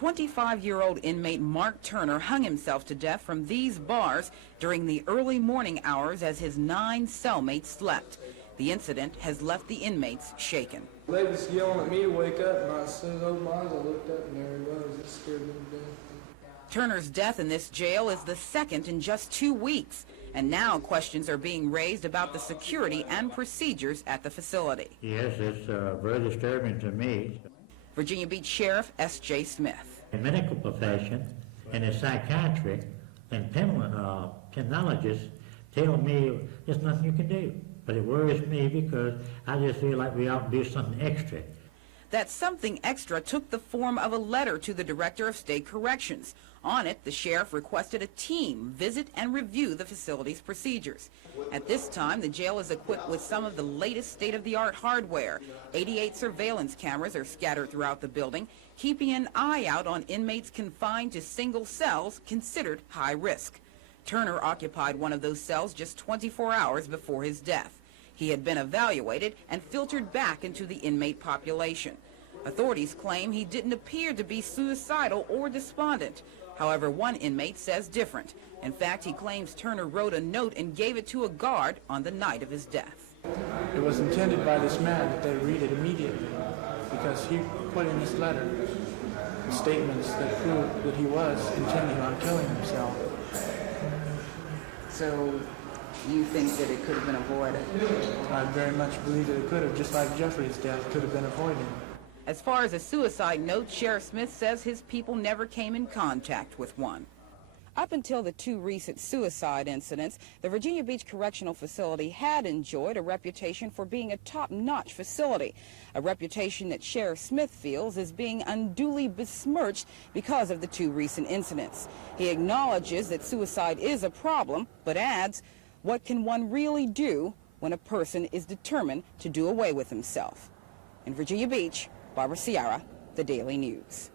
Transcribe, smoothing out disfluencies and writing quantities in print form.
25-year-old inmate Mark Turner hung himself to death from these bars during the early morning hours as his 9 cellmates slept. The incident has left the inmates shaken. They was yelling at me to wake up, and as soon as I opened my eyes, I looked up, and there he was. It scared me to death. Turner's death in this jail is the second in just 2 weeks, and now questions are being raised about the security and procedures at the facility. Yes, it's very disturbing to me. Virginia Beach Sheriff S.J. Smith. The medical profession and the psychiatry and criminologists tell me there's nothing you can do. But it worries me because I just feel like we ought to do something extra. That something extra took the form of a letter to the Director of State Corrections. On it, the sheriff requested a team visit and review the facility's procedures. At this time, the jail is equipped with some of the latest state-of-the-art hardware. 88 surveillance cameras are scattered throughout the building, keeping an eye out on inmates confined to single cells considered high risk. Turner occupied one of those cells just 24 hours before his death. He had been evaluated and filtered back into the inmate population. Authorities claim he didn't appear to be suicidal or despondent. However, one inmate says different. In fact, he claims Turner wrote a note and gave it to a guard on the night of his death. It was intended by this man that they read it immediately because he put in this letter statements that proved that he was intending on killing himself. So you think that it could have been avoided? I very much believe that it could have, just like Jeffrey's death could have been avoided. As far as a suicide note, Sheriff Smith says his people never came in contact with one. Up until the 2 recent suicide incidents, the Virginia Beach Correctional Facility had enjoyed a reputation for being a top-notch facility, a reputation that Sheriff Smith feels is being unduly besmirched because of the 2 recent incidents. He acknowledges that suicide is a problem, but adds, what can one really do when a person is determined to do away with himself? In Virginia Beach, Barbara Sierra, The Daily News.